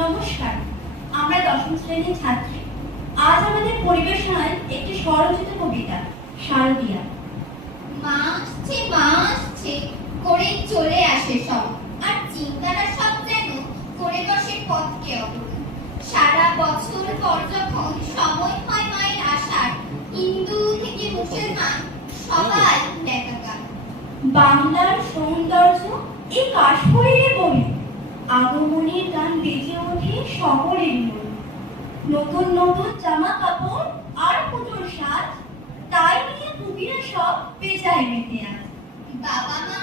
নমস্কার আমরা দশম শ্রেণির ছাত্রী। আজ আমাদের পরিবেশনায় একটি স্বরচিত কবিতা শারদিয়া। মা আসছে মা আসছে করে চলে আসে সব। আর চিন্তাটা সব যেন করে বসে পথকে অবরোধ। সারা বছর পর যখন সময় হয় মায়ের আসার হিন্দু থেকে মুসলমান সবাই একাকার বাংলার সৌন্দর্য এই কাশফড়িয়ে বলি আগমনের গান বেজে ওঠে শহরের মন নতুন নতুন জামা কাপড় আর পুজোর সাজ তাই নিয়ে পুবিরা সব বেজায় মেতে আজ বাবা মা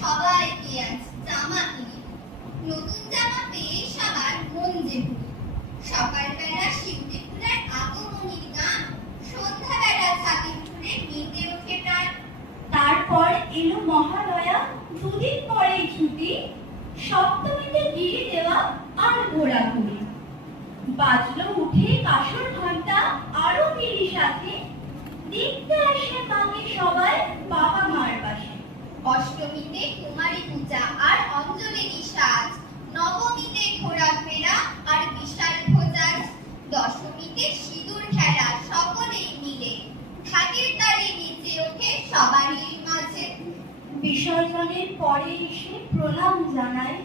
সবাই কি আজ জামা কিনে। নতুন জামা পেয়ে সবার মন যে সকালবেলা শিউলি ফুলের আগমনীর গান সন্ধ্যাবেলা ছাতি ফুলে মেতে ওঠে প্রাণ তারপর এলো মহালয়া দুদিন পরেই ছুটি সপ্তমীতে গিয়ে দেওয়া আর ঘোরাঘুরি বাজলো উঠে কাসর ঘণ্টা আরও মিলি সাথে দেখতে আসে বাকি সবাই বাবা মার পাশে। অষ্টমীতে কুমারী পূজা আর অঞ্জলির সাজ নবমীতে ঘোরাফেরা আর বিশাল ভোজাজ দশমীতে সিঁদুর খেলা, সকলেই মিলে। ঢাকের তালে নিচে ওঠে সবারই মাঝে। বিসর্জনের পরে এসে প্রণাম জানায়,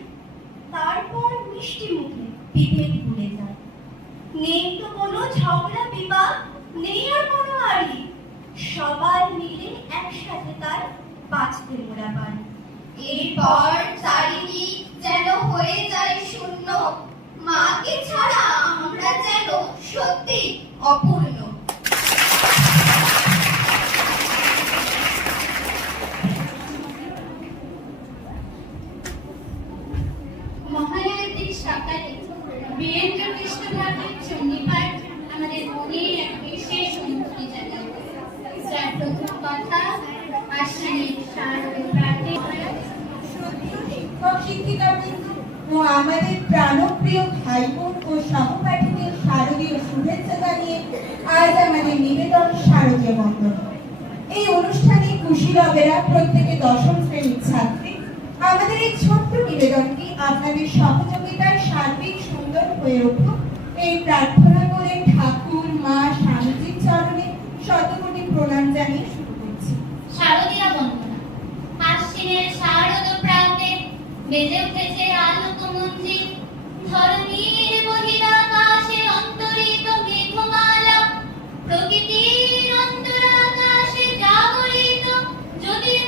তারপর মিষ্টি মুখে বিভেদ ভুলে যায়। নেই তো কোনো ঝগড়া বিবাদ, নেই আর কোনো আড়ি। সবাই মিলে একসাথে তার বাঁচতে মোরা পারি। এরপর চারিদিক যেন হয়ে যায় শূন্য। মাকে ছাড়া আমরা যেন সত্যি অপূর্ণ আমাদের প্রাণপ্রিয় ভাই বোন ও সহপাঠীদের শারদীয় শুভেচ্ছা জানিয়ে আজ আমাদের নিবেদন শারদীয় বন্দন এই অনুষ্ঠানে কুশীলবেরা প্রত্যেকে দশম শ্রেণির ছাত্রী। আমাদের এই ছোট্ট নিবেদনটি আপনাদের সহযোগিতায় সার্বিক সুন্দর হয়ে উঠুক এই প্রার্থনা করে ঠাকুর মা স্বামীজির চরণে শতকোটি প্রণাম জানিয়ে শুরু করছি শারদীয়া বন্দনা আশ্বিনের শারদ প্রাতে বেজে উঠেছে আলোক মঞ্জির ধরণীর বহিরাকাশে অন্তরিত মেঘমালা। প্রকৃতির অন্তরাকাশে জাগরিত। জ্যোতির্ময়ী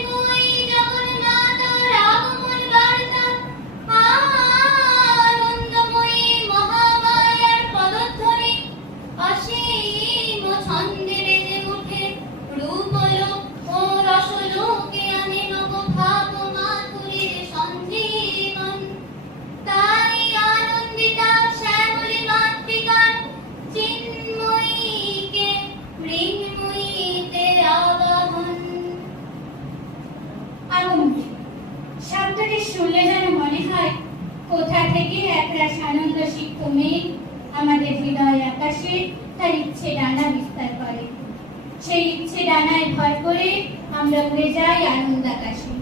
আনন্দ আমাদের হৃদয় আকাশে তার ইচ্ছে ডানা বিস্তার করে। সেই ইচ্ছে ডানায় ভর করে আমরা উড়ে যাই আনন্দ আকাশে।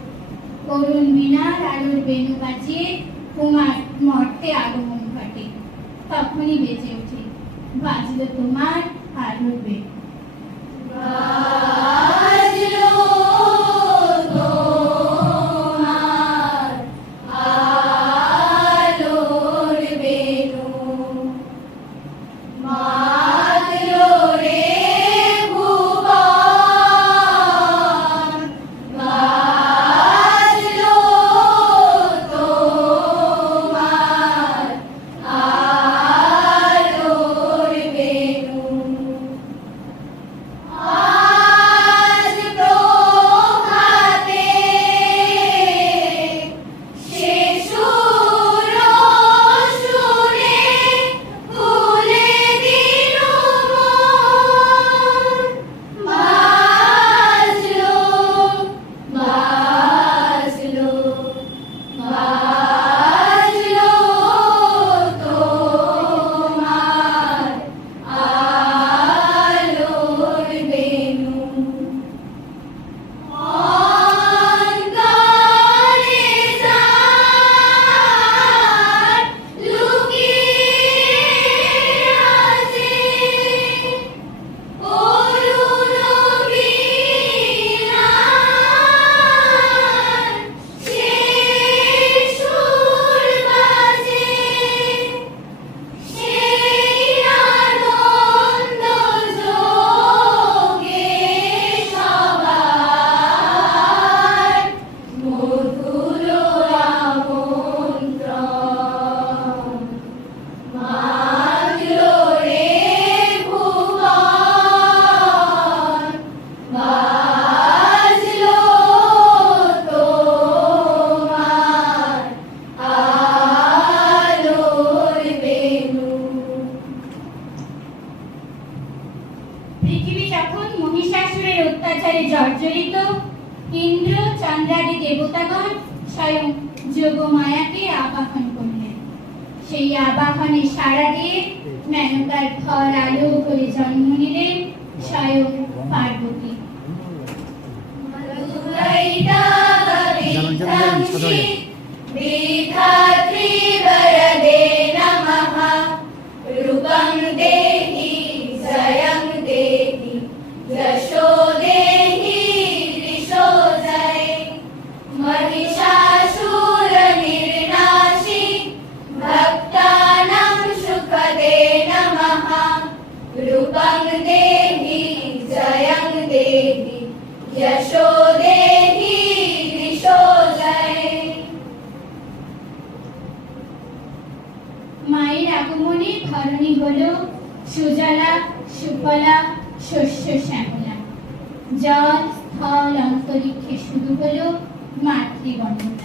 করুণ বিনার আলোর বেনু বাজিয়ে তোমার মর্তে আগমন ঘটে। তখনই বেঁচে ওঠে, বাজলো তোমার আলোর বেনু दीर्घात्री वरदे नमः। रूपं दे কলা শস্য শ্যামলা। জল স্থল অন্তরিক্ষে শুরু হলো মাতৃবন্ধন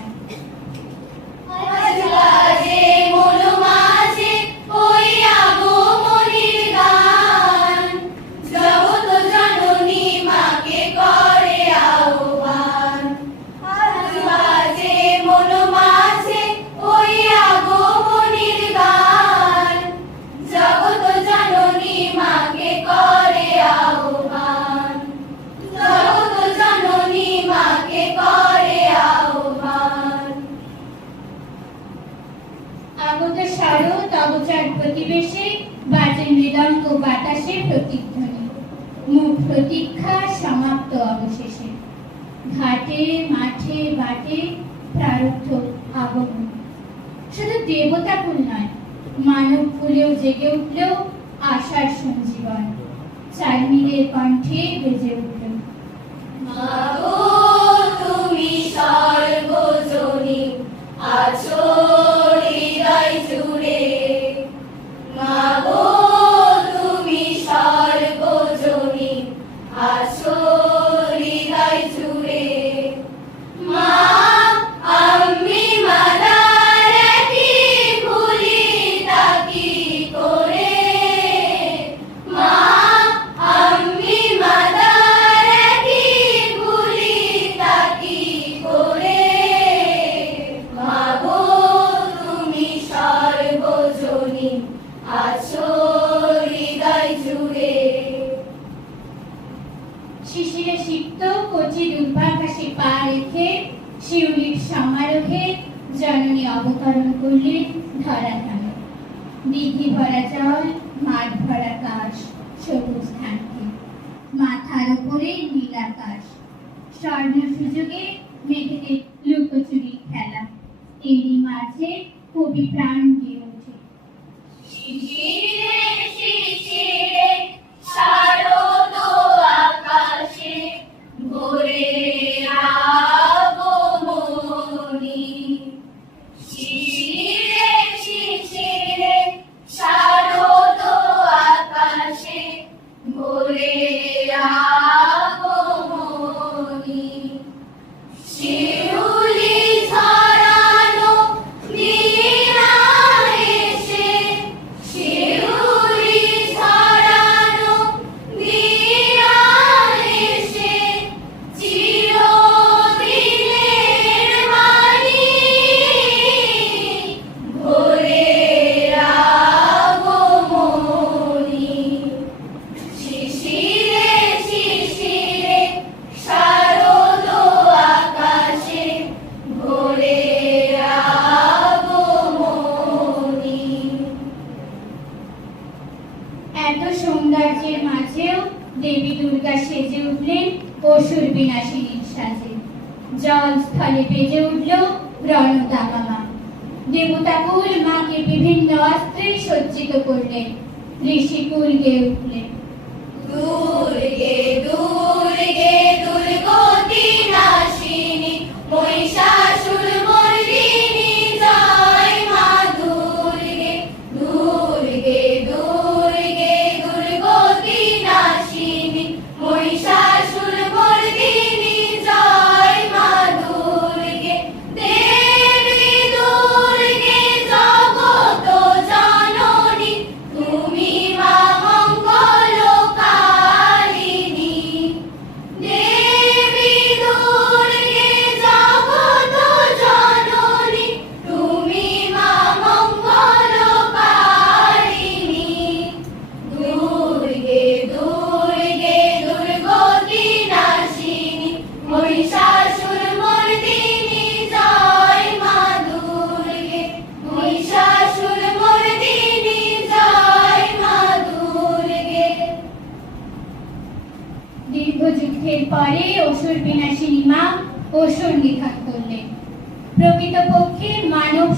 বিস্তার প্রতিবেশে, বাজে মৃদঙ্গ বাতাসে প্রতিধ্বনি। মুখ প্রতীক্ষা সমাপ্ত অবশেষে। ঘাটে, মাঠে, বাটে প্রারব্ধ আগমন। শুধু দেবতা কুল নয়, মানব ফুলেও জেগে উঠলেও আশার সঞ্জীবন। চারমিলের কণ্ঠে বেজে উঠল তুমি সর্বজনী আছো। ভোরের নীল আকাশ স্বর্ণ সুযোগে মেঘেদের লুকোচুরি খেলা। এরই মাঝে কবি প্রাণ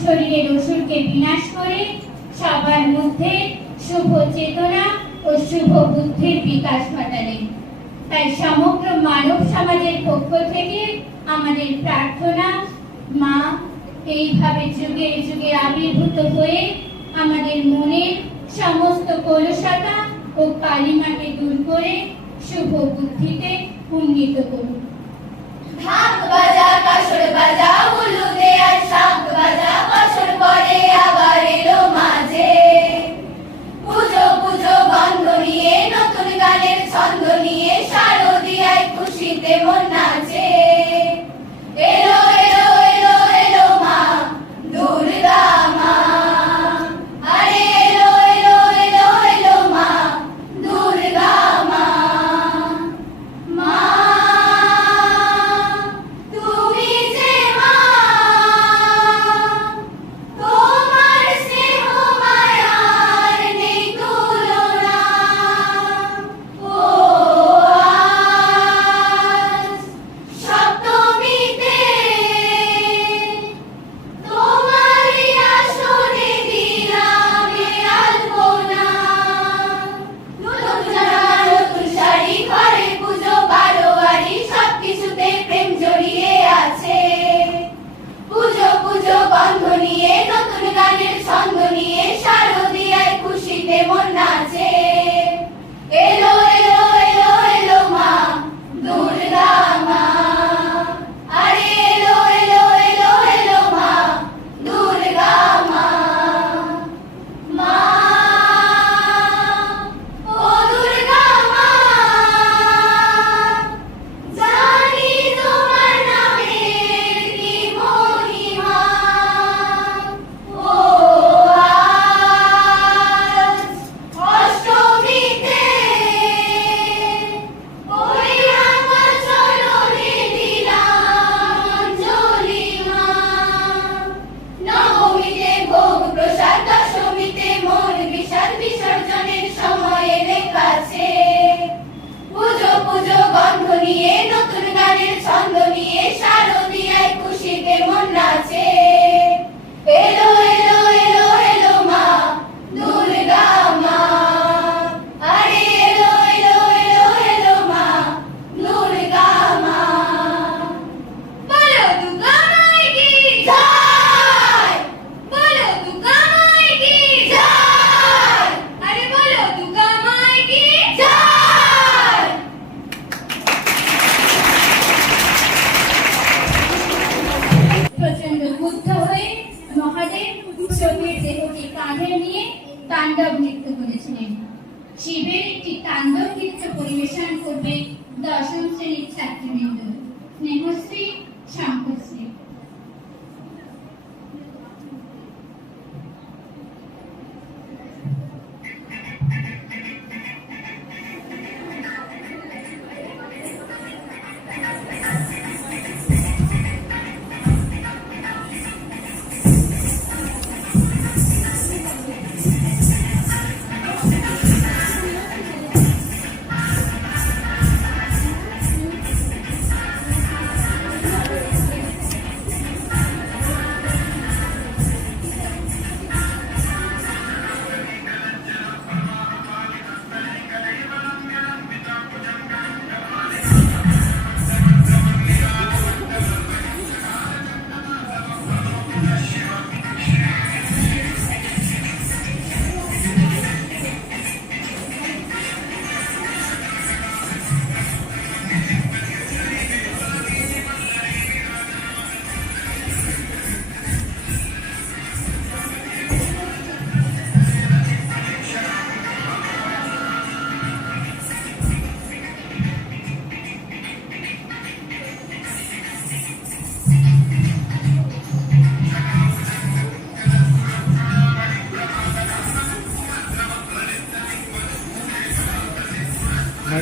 শরীরে রসুলকে বিনাশ করে সবার মধ্যে শুভ চেতনা ও শুভ বুদ্ধির বিকাশ ঘটালেন তাই সমগ্র মানব সমাজের পক্ষ থেকে আমাদের প্রার্থনা, মা, এইভাবে যুগে যুগে আবির্ভূত হয়ে আমাদের মনের সমস্ত কলুষতা ও কালিমাকে দূর করে শুভ বুদ্ধিতে উন্নীত করুন। ঢাক বাজা বাজা পরে মাঝে। পুজো বন্ধ নিয়ে, নতুন গানের ছন্দ নিয়ে, শারদিয়ায় খুশিতে মন নাচে। এলো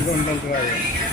更多客人。